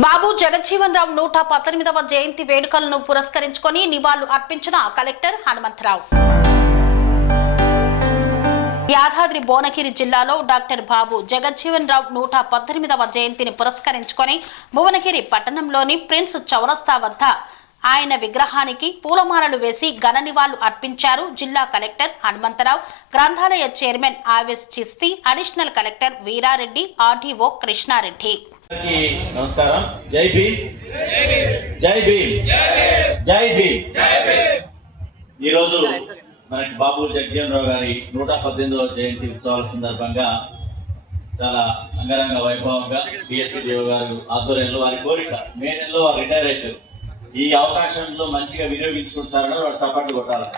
బాబు జగజ్జీవన్ రావు నూట పద్దెనిమిదవ జయంతి వేడుకలను పురస్కరించుకొని నివాళులు అర్పించిన కలెక్టర్ హనుమంతరావు. యాదాద్రి భువనగిరి జిల్లాలో డాక్టర్ బాబు జగజ్జీవన్ రావు నూట పద్దెనిమిదవ జయంతిని పురస్కరించుకొని భువనగిరి పట్టణంలోని ప్రిన్స్ చౌరస్తా వద్ద ఆయన విగ్రహానికి పూలమాలలు వేసి ఘన నివాళులు అర్పించారు జిల్లా కలెక్టర్ హనుమంతరావు. గ్రంథాలయ chairman Awais Chishti additional collector Veerareddy RDO Krishnareddy. అందరికీ నమస్కారం. జై భీమ్. జై భీమ్. జై భీమ్. ఈరోజు మనకి బాబు జగజీవన్ రావు గారి నూట పద్దెనిమిదవ జయంతి ఉత్సవాల సందర్భంగా చాలా అంగరంగ వైభవంగా బిఎస్సి దేవ్ గారు ఆధ్వర్యంలో వారి కోరిక మే నెలలో వారు రిటైర్ అవుతారు ఈ అవకాశంలో మంచిగా వినియోగించుకుంటారని వారు చప్పట్లు కొట్టాలి.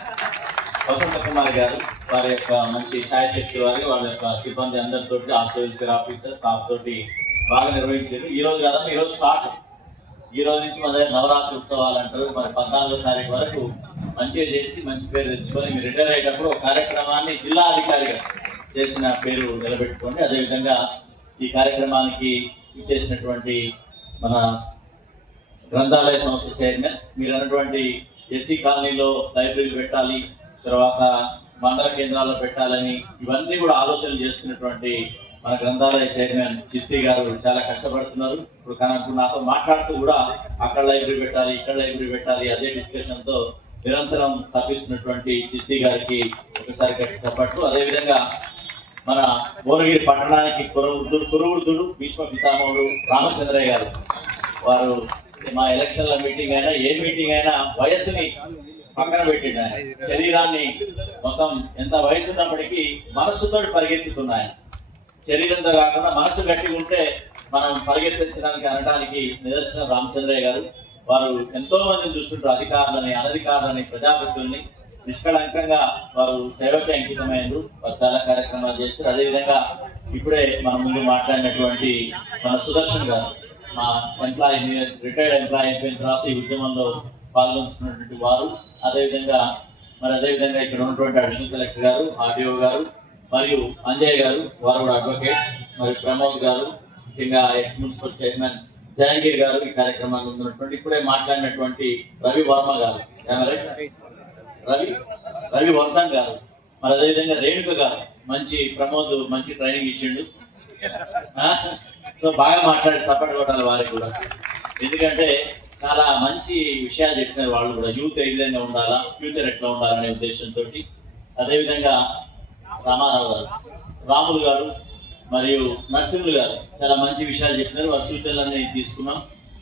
వసంత కుమార్ గారు వారి యొక్క మంచి ఛాయశక్తి వారి వాళ్ళ యొక్క సిబ్బంది అందరితోటి ఆఫ్ ఆఫీసర్ స్టాఫ్ తోటి బాగా నిర్వహించారు. ఈ రోజు కదా ఈ రోజు స్టార్ట్. ఈ రోజు నుంచి మన దగ్గర నవరాత్రి ఉత్సవాలు అంటారు. మరి పద్నాలుగో తారీఖు వరకు మంచిగా చేసి మంచి పేరు తెచ్చుకొని మీరు రిటైర్ అయ్యేటప్పుడు ఒక కార్యక్రమాన్ని జిల్లా అధికారిగా చేసిన పేరు నిలబెట్టుకోండి. అదేవిధంగా ఈ కార్యక్రమానికి ఇచ్చేసినటువంటి మన గ్రంథాలయ సంస్థ చైర్మన్ మీరు అన్నటువంటి ఎస్సీ కాలనీలో లైబ్రరీ పెట్టాలి తర్వాత మండల కేంద్రాల్లో పెట్టాలని ఇవన్నీ కూడా ఆలోచనలు చేస్తున్నటువంటి మన గ్రంథాలయ చైర్మన్ చిస్తి గారు చాలా కష్టపడుతున్నారు. ఇప్పుడు కనుక నాతో మాట్లాడుతూ కూడా అక్కడ లైబ్రరీ పెట్టాలి ఇక్కడ లైబ్రరీ పెట్టాలి అదే డిస్కషన్తో నిరంతరం తప్పిస్తున్నటువంటి చిస్తి గారికి ఒకసారి గట్టి చప్పట్లు అదేవిధంగా మన భువనగిరి పట్టణానికి కురవృద్ధుడు కురువృద్ధుడు భీష్మ పితామహుడు రామచంద్రయ్య గారు. వారు మా ఎలక్షన్ల మీటింగ్ అయినా ఏ మీటింగ్ అయినా వయస్సుని పక్కన పెట్టిండు శరీరాన్ని మొత్తం ఎంత వయసు ఉన్నప్పటికీ మనస్సుతో పరిగెత్తుతున్నాయి శరీరంతో కాకుండా మనసు గట్టిగా ఉంటే మనం పరిగెత్తించడానికి అనడానికి నిదర్శనం రామచంద్రయ్య గారు. వారు ఎంతో మందిని చూస్తుంటారు అధికారులని అనధికారులని ప్రజాప్రతిని నిష్కళంకంగా వారు సేవకి అంకితమైనరు వారు చాలా కార్యక్రమాలు చేస్తారు అదేవిధంగా ఇప్పుడే మన ముందు మాట్లాడినటువంటి మన సుదర్శన్ గారు మా ఎంప్లాయీ రిటైర్డ్ ఎంప్లాయీ అయిపోయిన తర్వాత ఈ ఉద్యమంలో పాల్గొంటున్నటువంటి వారు. అదేవిధంగా మరి అదేవిధంగా ఇక్కడ ఉన్నటువంటి అడిషనల్ కలెక్టర్ గారు ఆర్డీఓ గారు మరియు అంజయ్ గారు వారు కూడా అడ్వకేట్ మరియు ప్రమోద్ గారు ముఖ్యంగా ఎక్స్ మున్సిపల్ చైర్మన్ జహంగీర్ గారు ఈ కార్యక్రమాన్ని ఉన్నటువంటి ఇప్పుడే మాట్లాడినటువంటి రవి వర్మ గారు. రవి రవి వర్ధన్ గారు. మరి అదేవిధంగా రేణుక గారు మంచి ప్రమోద్ మంచి ట్రైనింగ్ ఇచ్చిండు. సో బాగా మాట్లాడి సపోర్ట్ కొట్టాలి వారికి కూడా. ఎందుకంటే చాలా మంచి విషయాలు చెప్పినారు వాళ్ళు కూడా. యూత్ ఏ విధంగా ఉండాలా ఫ్యూచర్ ఎట్లా ఉండాలనే ఉద్దేశంతో అదేవిధంగా రామారావు గారు రాములు గారు మరియు నరసింహులు గారు చాలా మంచి విషయాలు చెప్పినారు. వారి సూచనలన్నీ తీసుకున్నాం.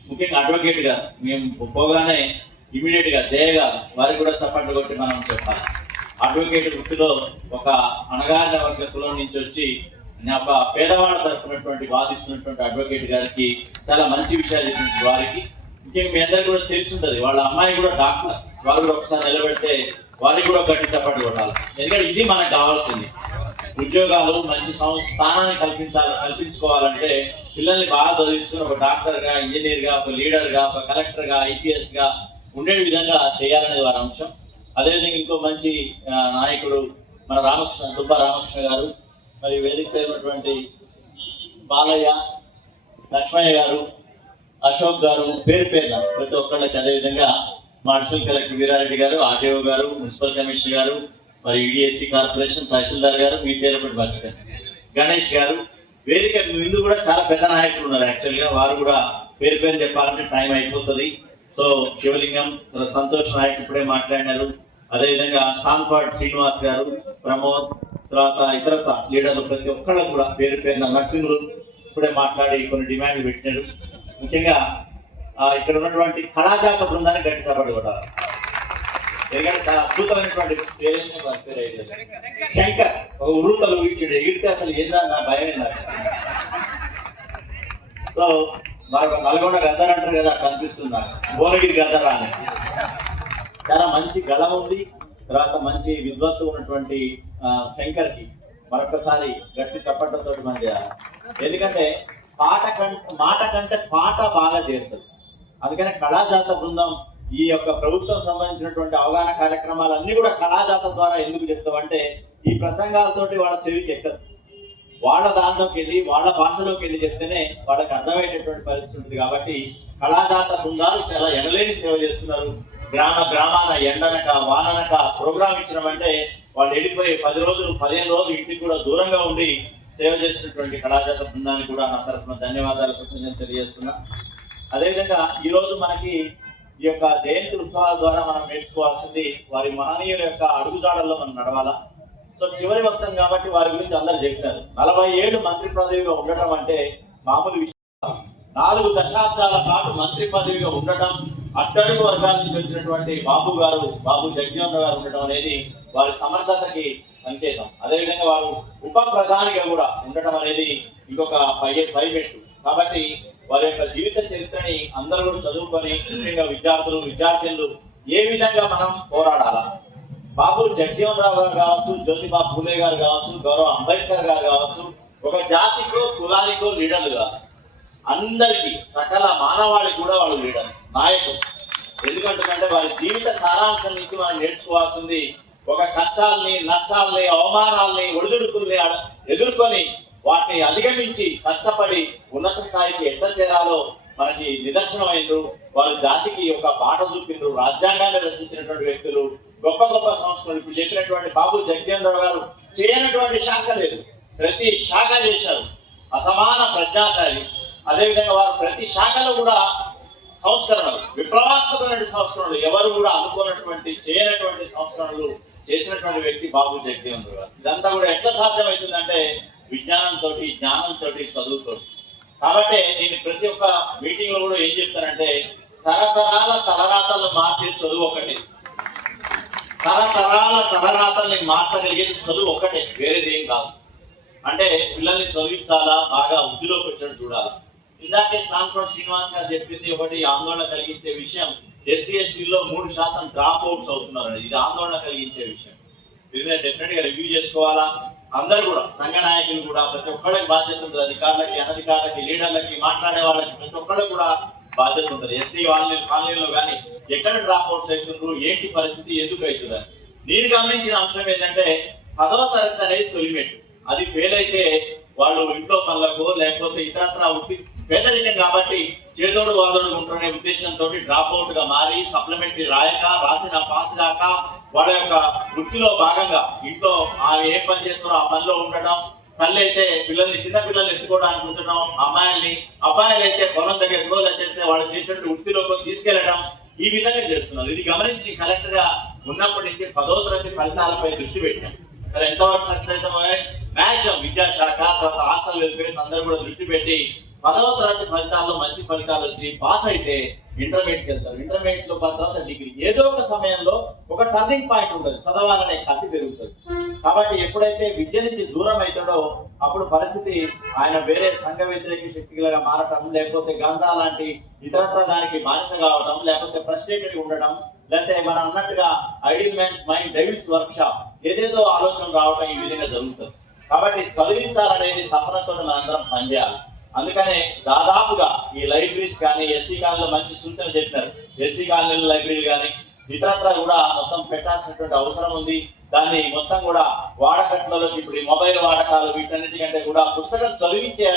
ముఖ్యంగా అడ్వకేట్ గారు మేము పోగానే ఇమీడియట్గా జయ గారు వారికి కూడా చప్పట్లు కొట్టి మనం చెప్పాలి. అడ్వకేట్ వృత్తిలో ఒక అణగారిన వర్గ కులం నుంచి వచ్చి నేను ఒక పేదవాళ్ళ తరపునటువంటి వాదిస్తున్నటువంటి అడ్వకేట్ గారికి చాలా మంచి విషయాలు చెప్పిన వారికి ముఖ్యంగా మీ అందరికీ కూడా తెలిసి ఉంటుంది వాళ్ళ అమ్మాయి కూడా డాక్టర్. వాళ్ళు కూడా ఒకసారి నిలబెడితే వారికి కూడా గట్టి చప్పట్లు కొట్టాలి. ఎందుకంటే ఇది మనకు కావాల్సింది. ఉద్యోగాలు మంచి స్థానాన్ని కల్పించాలి కల్పించుకోవాలంటే పిల్లల్ని బాగా చదివించుకుని ఒక డాక్టర్గా ఇంజనీర్గా ఒక లీడర్గా ఒక కలెక్టర్గా ఐపీఎస్గా ఉండే విధంగా చేయాలనేది వారి అంశం. అదేవిధంగా ఇంకో మంచి నాయకుడు మన రామకృష్ణ దుబ్బ రామకృష్ణ గారు మరి వేదిక పై బాలయ్య లక్ష్మయ్య గారు అశోక్ గారు పేరు పేరున ప్రతి ఒక్కళ్ళకి అదేవిధంగా మా అడిషనల్ కలెక్టర్ వీరారెడ్డి గారు ఆర్టీఓ గారు మున్సిపల్ కమిషనర్ గారు మరి ఈడిఎస్సి కార్పొరేషన్ తహసీల్దార్ గారు మీ పేరు ఒకటి మర్చిపోయారు గణేష్ గారు వేదిక ముందు కూడా చాలా పెద్ద నాయకులు ఉన్నారు యాక్చువల్గా వారు కూడా పేరు పేరు చెప్పాలంటే టైం అయిపోతుంది. సో శివలింగం సంతోష్ నాయక్ ఇప్పుడే మాట్లాడినారు. అదేవిధంగా స్టాన్ఫర్డ్ శ్రీనివాస్ గారు ప్రమోద్ తర్వాత ఇతరత లీడర్లు ప్రతి ఒక్కళ్ళు కూడా పేరు పేరున నర్సింగ్లు ఇప్పుడే మాట్లాడి కొన్ని డిమాండ్లు పెట్టినారు. ముఖ్యంగా ఇక్కడ ఉన్నటువంటి కళాజాత బృందాన్ని గట్టి చప్పట్లు కొట్టాలి ఎందుకంటే చాలా అద్భుతమైనటువంటి పేరు శంకర్ ఒక ఉరుతలు ఇచ్చాడు ఎగిరితే అసలు ఏందా నా భయం నాకు? సో మరొక నల్గొండ గద్దర్ అంటారు కదా కనిపిస్తుంది నాకు. భువనగిరి గద్దర్ అని. చాలా మంచి గళం ఉంది. తర్వాత మంచి విద్వత్తు ఉన్నటువంటి శంకర్కి మరొకసారి గట్టి చప్పట్లతో మనం చేయాలి ఎందుకంటే పాట కంటే మాట కంటే పాట బాగా చేరుతుంది అందుకనే కళాజాత బృందం ఈ యొక్క ప్రభుత్వం సంబంధించినటువంటి అవగాహన కార్యక్రమాలన్నీ కూడా కళాజాత ద్వారా ఎందుకు చెప్తామంటే ఈ ప్రసంగాలతోటి వాళ్ళ చెవికి ఎక్కదు వాళ్ళ దాంట్లోకి వెళ్ళి వాళ్ళ భాషలోకి వెళ్ళి చెప్తేనే వాళ్ళకి అర్థమయ్యేటటువంటి పరిస్థితి ఉంటుంది కాబట్టి కళాజాత బృందాలు చాలా ఎనలేని సేవ చేస్తున్నారు. గ్రామ గ్రామాల ఎండనక వాననక ప్రోగ్రామ్ ఇచ్చినామంటే వాళ్ళు వెళ్ళిపోయి పది రోజులు పదిహేను రోజులు ఇంటికి కూడా దూరంగా ఉండి సేవ చేసినటువంటి కళాజాత బృందానికి కూడా నా తరఫున ధన్యవాదాలు కృతజ్ఞత తెలియజేస్తున్నా. అదేవిధంగా ఈ రోజు మనకి ఈ యొక్క జయంతి ఉత్సవాల ద్వారా మనం నేర్చుకోవాల్సింది వారి మహనీయుల యొక్క అడుగుజాడల్లో మనం నడవాలా? సో చివరి వక్తం కాబట్టి వారి గురించి అందరు చెప్తారు నలభై ఏడు మంత్రి పదవిగా ఉండటం అంటే మామూలు విషయం నాలుగు దశాబ్దాల పాటు మంత్రి పదవిగా ఉండటం అట్టడుగు వర్గాల నుంచి వచ్చినటువంటి బాబు గారు బాబు జగ్జీవన్ గారు ఉండటం అనేది వారి సమర్థతకి సంకేతం. అదేవిధంగా వారు ఉప ప్రధానిగా కూడా ఉండటం అనేది ఇంకొక పై పైమెట్టు. కాబట్టి వారి యొక్క జీవిత చరిత్రని అందరూ చదువుకొని ముఖ్యంగా విద్యార్థులు విద్యార్థినులు ఏ విధంగా మనం పోరాడాలా? బాబు జగజీవన్ రావు గారు కావచ్చు జ్యోతిబా పూలే గారు కావచ్చు గౌరవ అంబేద్కర్ గారు కావచ్చు ఒక జాతికో కులానికో లీడర్లు కాదు. అందరికీ సకల మానవాళికి కూడా వాళ్ళు లీడర్ నాయకులు. ఎందుకంటే వారి జీవిత సారాంశం నుంచి మనం నేర్చుకోవాల్సింది ఒక కష్టాల్ని నష్టాల్ని అవమానాల్ని ఒడిదుడుకుల్ని ఎదుర్కొని వాటిని అధిగమించి కష్టపడి ఉన్నత స్థాయికి ఎట్లా చేరాలో మనకి నిదర్శనమైనరు వారి జాతికి ఒక బాట చూపిండ్రు రాజ్యాంగాన్ని రచించినటువంటి వ్యక్తులు గొప్ప గొప్ప సంస్థలు. ఇప్పుడు చెప్పినటువంటి బాబు జగజీవన్ గారు చేయనటువంటి శాఖ లేదు. ప్రతి శాఖ చేశారు. అసమాన ప్రజాశాలి అదేవిధంగా వారు ప్రతి శాఖలో కూడా సంస్కరణలు విప్లవాత్మకమైన సంస్కరణలు ఎవరు కూడా అనుకోనటువంటి చేయనటువంటి సంస్కరణలు చేసినటువంటి వ్యక్తి బాబు జగజీవన్ గారు. ఇదంతా కూడా ఎట్లా సాధ్యమవుతుందంటే విజ్ఞానంతో జ్ఞానంతో చదువుతో కాబట్టి నేను ప్రతి ఒక్క మీటింగ్లో కూడా ఏం చెప్తానంటే తరతరాల తలరాతలు మార్చే చదువు ఒకటి. తరతరాల తలరాతల్ని మార్చగలిగేది చదువు ఒకటే వేరేది ఏం కాదు. అంటే పిల్లల్ని చదివించాలా బాగా వృద్ధిలోకి వచ్చేట్టు చూడాలా. ఇందాకే శ్రాంకోట్ శ్రీనివాస్ గారు చెప్పింది ఒకటి ఆందోళన కలిగించే విషయం. ఎస్సీ ఎస్టీలో మూడు శాతం డ్రాప్ అవుట్స్ అవుతున్నారు ఇది ఆందోళన కలిగించే విషయం. దీని మీద డెఫినెట్గా రివ్యూ చేసుకోవాలా? అందరూ కూడా సంఘ నాయకులు కూడా ప్రతి ఒక్కళ్ళకి బాధ్యత ఉంటుంది. అధికారులకి అనధికారులకి లీడర్లకి మాట్లాడే వాళ్ళకి ప్రతి ఒక్కళ్ళకి కూడా బాధ్యత ఉంటుంది. ఎస్సీ వాళ్ళని కాలనీలో కానీ ఎక్కడ డ్రాప్ అవుట్స్ అవుతుండ్రు ఏంటి పరిస్థితి ఎందుకు అవుతుందని నేను గమనించిన అంశం ఏంటంటే పదవ తరగతి అనేది తొలిమెట్టు అది ఫెయిల్ అయితే వాళ్ళు ఇంట్లో పనులకు లేకపోతే ఇతరత్ర ఉత్తి పేదరికం కాబట్టి చేదోడు వాదోడు ఉంటారనే ఉద్దేశంతో డ్రాప్ అవుట్గా మారి సప్లిమెంటరీ రాయక రాసిన పాస్ కాక వాళ్ళ యొక్క వృత్తిలో భాగంగా ఇంట్లో ఆ ఏ పని చేస్తారో ఆ పనిలో ఉండటం తల్లి అయితే పిల్లల్ని చిన్న పిల్లల్ని ఎత్తుకోవడానికి ఉంచడం అమ్మాయిల్ని అబ్బాయిలు అయితే పొలం దగ్గర రోజు చేస్తే వాళ్ళు చేసినట్టు వృత్తిలోకి తీసుకెళ్ళడం ఈ విధంగా చేస్తున్నారు. ఇది గమనించి కలెక్టర్గా ఉన్నప్పటి నుంచి పదో తరగతి ఫలితాలపై దృష్టి పెట్టాం. సరే ఎంతవరకు సక్సెస్ అవుతామో మ్యాక్సిమం విద్యాశాఖ తర్వాత హాస్టల్ వెల్ఫేర్స్ అందరూ కూడా దృష్టి పెట్టి పదవ తరగతి ఫలితాల్లో మంచి ఫలితాలు వచ్చి పాస్ అయితే ఇంటర్మీడియట్ వెళ్తారు. ఇంటర్మీడియట్లో తర్వాత డిగ్రీ. ఏదో ఒక సమయంలో ఒక టర్నింగ్ పాయింట్ ఉంటుంది. చదవాలనే కసి పెరుగుతుంది. కాబట్టి ఎప్పుడైతే విద్య నుంచి దూరం అవుతాడో అప్పుడు పరిస్థితి ఆయన వేరే సంఘ వ్యతిరేక శక్తిగా మారటం లేకపోతే గంధా లాంటి ఇతరత్ర దానికి బానిస కావటం లేకపోతే ఫ్రస్ట్రేటెడ్ ఉండడం లేకపోతే మనం అన్నట్టుగా ideal man's mind devil's workshop ఏదేదో ఆలోచన రావటం ఈ విధంగా జరుగుతుంది. కాబట్టి చదివించాలనేది తపనతో మనందరం పనిచేయాలి. అందుకనే దాదాపుగా ఈ లైబ్రరీస్ కానీ ఎస్సీ కాలనీలో మంచి సూచన చెప్పినారు. ఎస్సీ కాలనీలో లైబ్రరీ కానీ. ఇతరత్ర కూడా మొత్తం పెట్టాల్సినటువంటి అవసరం ఉంది. దాన్ని మొత్తం కూడా వాడకట్లలోకి ఇప్పుడు ఈ మొబైల్ వాడకాలు వీటన్నిటికంటే కూడా పుస్తకం చదివించే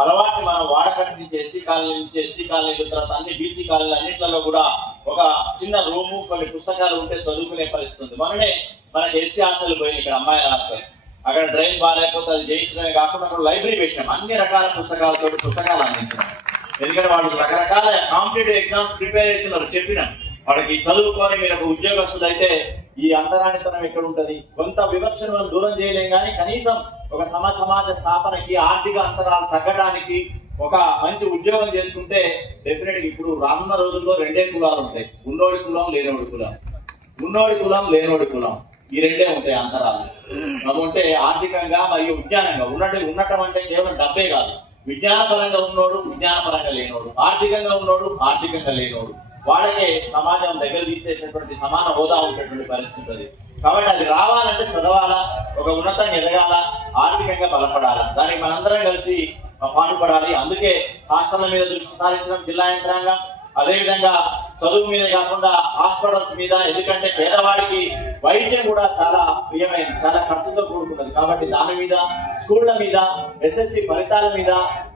అలవాటు మనం వాడకట్ నుంచి ఎస్సీ కాలనీ నుంచి ఎస్టీ కాలనీ తర్వాత అన్ని బీసీ కాలనీ అన్నింటిలో కూడా ఒక చిన్న రూము కొన్ని పుస్తకాలు ఉంటే చదువుకునే పరిస్థితి ఉంది. మనమే మనకి ఎస్సీ హాస్టల్ పోయింది ఇక్కడ అమ్మాయిల హాస్టల్. అక్కడ డ్రైన్ బాగాలేకపోతే అది చేయించడమే కాకుండా అక్కడ లైబ్రరీ పెట్టినాం. అన్ని రకాల పుస్తకాలతో పుస్తకాలు అందించినాం ఎందుకంటే వాళ్ళు రకరకాల కాంపిటేటివ్ ఎగ్జామ్స్ ప్రిపేర్ అవుతున్నారు చెప్పినాం. వాళ్ళకి చదువుకొని మీరు ఒక ఉద్యోగస్తులు అయితే ఈ అంతరానితనం ఎక్కడ ఉంటుంది? కొంత వివక్షను మనం దూరం చేయలేం కానీ కనీసం ఒక సమ సమాజ స్థాపనకి ఆర్థిక అంతరాలు తగ్గడానికి ఒక మంచి ఉద్యోగం చేసుకుంటే డెఫినెట్గా ఇప్పుడు రానున్న రోజుల్లో రెండే కులాలు ఉంటాయి. ఉన్నోడి కులం లేనోడి కులం. ఉన్నోడి కులం లేనోడి కులం. ఈ రెండే ఉంటాయి అంతరాలు. అవి ఉంటే ఆర్థికంగా మరియు విజ్ఞానంగా ఉన్నట్టు ఉండటం అంటే కేవలం డబ్బే కాదు. విజ్ఞానపరంగా ఉన్నోడు విజ్ఞానపరంగా లేనోడు. ఆర్థికంగా ఉన్నోడు ఆర్థికంగా లేనోడు. వాళ్ళకే సమాజం దగ్గర తీసేటటువంటి సమాన హోదా ఉండేటువంటి పరిస్థితి ఉంటుంది కాబట్టి అది రావాలంటే చదవాలా ఒక ఉన్నతంగా ఎదగాల ఆర్థికంగా బలపడాలా. దానికి మనందరం కలిసి పాటుపడాలి. అందుకే హాస్టళ్ళ మీద దృష్టి సారించడం జిల్లా యంత్రాంగం. అదేవిధంగా చదువు మీద కాకుండా హాస్పిటల్స్ మీద ఎందుకంటే పేదవాడికి వైద్యం కూడా చాలా ప్రియమైనది చాలా ఖర్చుతో కూడుకున్నది. కాబట్టి దాని మీద స్కూళ్ళ మీద ఎస్ఎస్సి ఫలితాల మీద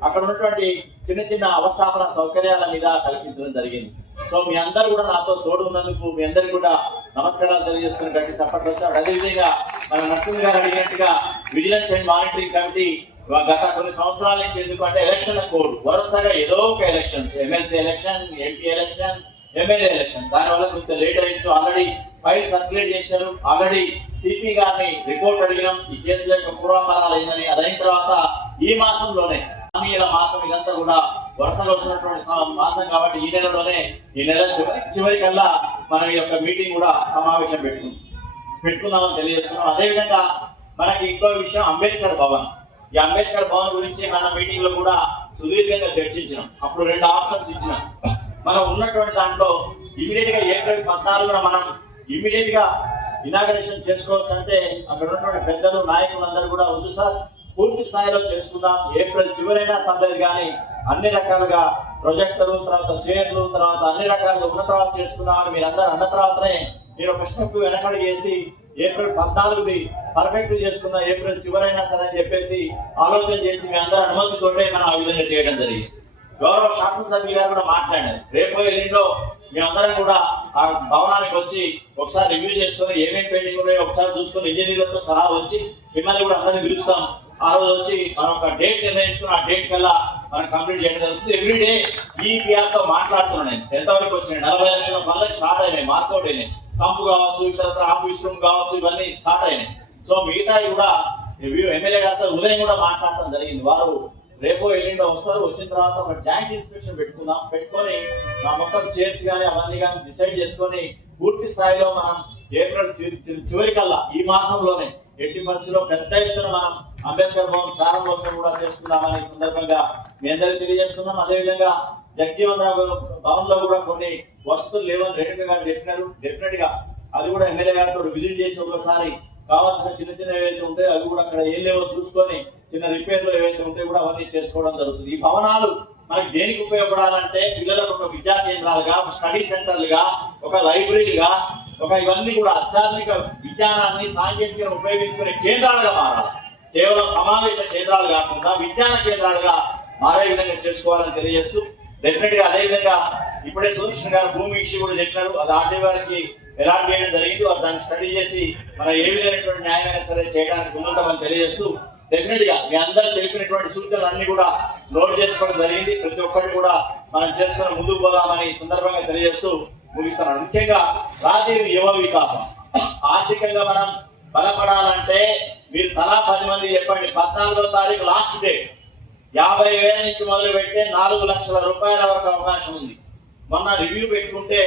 అక్కడ ఉన్నటువంటి చిన్న చిన్న అవస్థాపన సౌకర్యాల మీద కల్పించడం జరిగింది. సో మీ అందరు కూడా నాతో తోడు ఉన్నందుకు మీ అందరికి కూడా నమస్కారాలు తెలియజేస్తున్న గట్టి చప్పట్లు వచ్చాడు అదేవిధంగా మన నరసింహ గారు అడిగినట్టుగా విజిలెన్స్ అండ్ మానిటరింగ్ కమిటీ గత కొన్ని సంవత్సరాల నుంచి ఎందుకంటే ఎలక్షన్ కోడ్ వరుసగా ఏదో ఒక elections MLC election MP election MLA election దానివల్ల కొంచెం లేట్ అయ్యొచ్చు ఆల్రెడీ ఫైల్ సర్క్యులేట్ చేశారు. ఆల్రెడీ సిపి గారిని రిపోర్ట్ అడిగినాం. ఈ కేసుల యొక్క పూర్వాపరాలు అయిందని అదైన తర్వాత ఈ మాసంలోనే హామీల మాసం ఇదంతా కూడా వరుసలో వచ్చినటువంటి మాసం కాబట్టి ఈ నెలలోనే ఈ నెల చివరి కల్లా మనం ఈ యొక్క మీటింగ్ కూడా సమావేశం పెట్టుకుందాం. పెట్టుకుందామని తెలియజేస్తున్నాం. అదేవిధంగా మనకి ఇంకో విషయం అంబేద్కర్ భవన్. ఈ అంబేద్కర్ భవన్ గురించి మన మీటింగ్లో కూడా సుదీర్ఘంగా చర్చించినాం. అప్పుడు రెండు ఆప్షన్స్ ఇచ్చినాం. మనం ఉన్నటువంటి దాంట్లో ఇమీడియట్గా ఏప్రిల్ పద్నాలుగున మనం ఇమీడియట్గా ఇనాగరేషన్ చేసుకోవచ్చు అంటే అక్కడ ఉన్నటువంటి పెద్దలు నాయకులందరూ కూడా వద్దు సార్. పూర్తి స్థాయిలో చేసుకుందాం. ఏప్రిల్ చివరైనా పర్లేదు కానీ అన్ని రకాలుగా ప్రొజెక్టర్లు తర్వాత చైర్లు తర్వాత అన్ని రకాలుగా ఉన్న తర్వాత చేసుకుందామని మీరు అందరు అన్న తర్వాతనే మీరు ఒక స్టెప్ వెనకడి చేసి ఏప్రిల్ పద్నాలుగుది పర్ఫెక్ట్ చేసుకుందాం. ఏప్రిల్ చివరైనా సరే అని చెప్పేసి ఆలోచన చేసి మీ అందరి అనుమతితోటే మనం ఆ విధంగా చేయడం జరిగింది. గౌరవ శాసనసభ్యులు గారు కూడా మాట్లాడారు. రేపు ఎల్లుండో మేమందరం కూడా ఆ భవనానికి వచ్చి ఒకసారి రివ్యూ చేసుకొని ఏమేమి పెయింటింగ్ ఉన్నాయో ఒకసారి చూసుకొని ఇంజనీర్లతో సహా వచ్చి మిమ్మల్ని కూడా అందరినీ పిలుస్తాం. ఆ రోజు వచ్చి మనం ఒక డేట్ నిర్ణయించుకుని ఆ డేట్ కల్లా మనం కంప్లీట్ చేయడం జరుగుతుంది. ఎవ్రీడే ఈ తో మాట్లాడుతున్నాను నేను. ఎంతవరకు వచ్చినాయి? నలభై లక్షల పనులు స్టార్ట్ అయినాయి. మార్కౌట్ అయినాయి. సంపు కావచ్చు ఇతర ఆఫీస్ రూమ్ కావచ్చు ఇవన్నీ స్టార్ట్ అయినాయి. సో మిగతా కూడా ఎమ్మెల్యే గారితో ఉదయం కూడా మాట్లాడటం జరిగింది. వారు రేపు ఎల్లుండో వస్తారు. వచ్చిన తర్వాత ఒక జాయింట్ ఇన్స్పెక్షన్ పెట్టుకుందాం. పెట్టుకొని మా మొత్తం చైర్స్ కానీ అవన్నీ కానీ డిసైడ్ చేసుకొని పూర్తి స్థాయిలో మనం ఏప్రిల్ చివరి- చివరి- చివరికల్లా ఈ మాసంలోనే ఎట్టి పరిస్థితిలో పెద్ద ఎత్తున మనం అంబేద్కర్ భవన్ ప్రారంభోత్సవం కూడా చేసుకుందామని సందర్భంగా మీ అందరికీ తెలియజేస్తున్నాం. అదేవిధంగా జగజీవన్ రావు భవన్లో కూడా కొన్ని వసతులు లేవని రేణుక గారు చెప్పినారు. డెఫినెట్గా అది కూడా ఎమ్మెల్యే గారితో విజిట్ చేసి ఒకసారి కావాల్సిన చిన్న చిన్న ఏవైతే ఉంటాయో అవి కూడా అక్కడ ఏం లేవో చూసుకొని చిన్న రిపేర్లు ఏవైతే ఉంటాయో కూడా అవన్నీ చేసుకోవడం జరుగుతుంది. ఈ భవనాలు మనకి దేనికి ఉపయోగపడాలంటే పిల్లలకు ఒక విద్యా కేంద్రాలుగా ఒక స్టడీ సెంటర్లుగా ఒక లైబ్రరీగా ఒక ఇవన్నీ కూడా అత్యాధునిక విజ్ఞానాన్ని సాంకేతికను ఉపయోగించుకునే కేంద్రాలుగా మారాలి. కేవలం సమావేశ కేంద్రాలు కాకుండా విజ్ఞాన కేంద్రాలుగా మారే విధంగా చేసుకోవాలని తెలియజేస్తూ డెఫినెట్గా అదే విధంగా ఇప్పుడే సుదర్శన్ గారు భూమి ఇష్యూ కూడా చెప్పినారు. అది ఆర్టీ వారికి ఎలాంటి చేయడం జరిగింది వారు దాన్ని స్టడీ చేసి మన ఏ విధమైనటువంటి న్యాయమైనా సరే చేయడానికి ముందుంటామని తెలియజేస్తూ డెఫినెట్గా మీ అందరూ తెలిపినటువంటి సూచనలు అన్ని కూడా నోట్ చేసుకోవడం జరిగింది. ప్రతి ఒక్కటి కూడా మనం చేసుకుని ముందుకు పోదామని సందర్భంగా తెలియజేస్తూ ముగిస్తున్నాను. ముఖ్యంగా రాజీవ్ యువ వికాసం. ఆర్థికంగా మనం బలపడాలంటే మీరు తలా పది మంది చెప్పండి. పద్నాలుగో తారీఖు లాస్ట్ డేట్ యాభై వేల నుంచి మొదలు పెడితే నాలుగు లక్షల రూపాయల వరకు అవకాశం ఉంది. మొన్న రివ్యూ పెట్టుకుంటే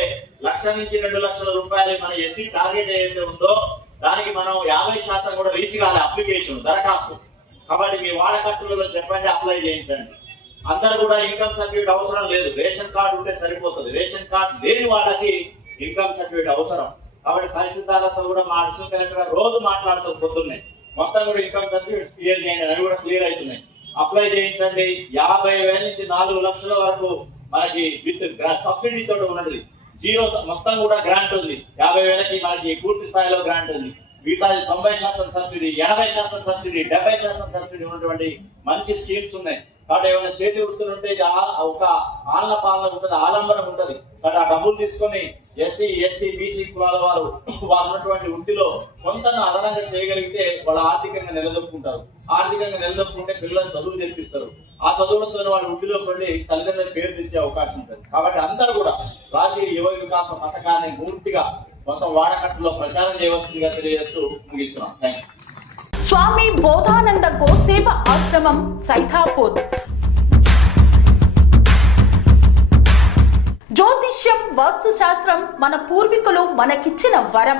లక్ష నుంచి రెండు లక్షల రూపాయలు మన ఎస్సీ టార్గెట్ ఏదైతే ఉందో దానికి మనం యాభై శాతం కూడా రీచ్ కాలే అప్లికేషన్ దరఖాస్తు. కాబట్టి మీ వాడకట్టులలో చెప్పండి అప్లై చేయించండి. అందరు కూడా ఇన్కమ్ సర్టిఫికేట్ అవసరం లేదు. రేషన్ కార్డు ఉంటే సరిపోతుంది. రేషన్ కార్డు లేని వాళ్ళకి ఇన్కమ్ సర్టిఫికేట్ అవసరం. కాబట్టి పరిశుద్ధాలతో కూడా మా అడిషనల్ కలెక్టర్ రోజు మాట్లాడుతూ పొద్దున్నే మొత్తం కూడా ఇన్కమ్ సర్టిఫికేట్స్ క్లియర్ చేయండి అవి కూడా క్లియర్ అవుతున్నాయి. అప్లై చేయించండి. యాభై వేల నుంచి నాలుగు లక్షల వరకు మనకి విత్ సబ్సిడీతో ఉన్నది. జీరో మొత్తం కూడా గ్రాంట్ ఉంది. యాభై వేలకి మనకి పూర్తి స్థాయిలో గ్రాంట్ ఉంది. మిగతా తొంభై శాతం సబ్సిడీ ఎనభై శాతం సబ్సిడీ డెబ్బై శాతం సబ్సిడీ ఉన్నటువంటి మంచి స్కీమ్స్ ఉన్నాయి. కాబట్టి ఏమైనా చేతి వృత్తులు ఉంటే ఒక ఆలన పాలన ఉంటుంది ఆలంబనం ఉంటుంది. కాబట్టి ఆ డబ్బులు తీసుకొని ఎస్సీ ఎస్టీ బీసీ కులాల వారు వారు ఉన్నటువంటి ఉంటిలో కొంత అదనంగా చేయగలిగితే వాళ్ళు ఆర్థికంగా నిలదొక్కుంటారు. ఆర్థికంగా నిలదొక్కుంటే పిల్లలను చదువు తెప్పిస్తారు ఆ చదువులతో వాళ్ళు వృత్తిలో పడి తల్లిదండ్రుల పేరు తెచ్చే అవకాశం ఉంటుంది. కాబట్టి అందరూ కూడా రాజీయ యువ వికాస పథకాన్ని పూర్తిగా మొత్తం వాడకట్టులో ప్రచారం చేయవలసిందిగా తెలియజేస్తూ ముగిస్తున్నాం. థ్యాంక్ స్వామి బోధానంద గోసేవ ఆశ్రమం సైథాపూర్ జ్యోతిష్యం వాస్తు శాస్త్రం మన పూర్వీకులు మనకిచ్చిన వరం.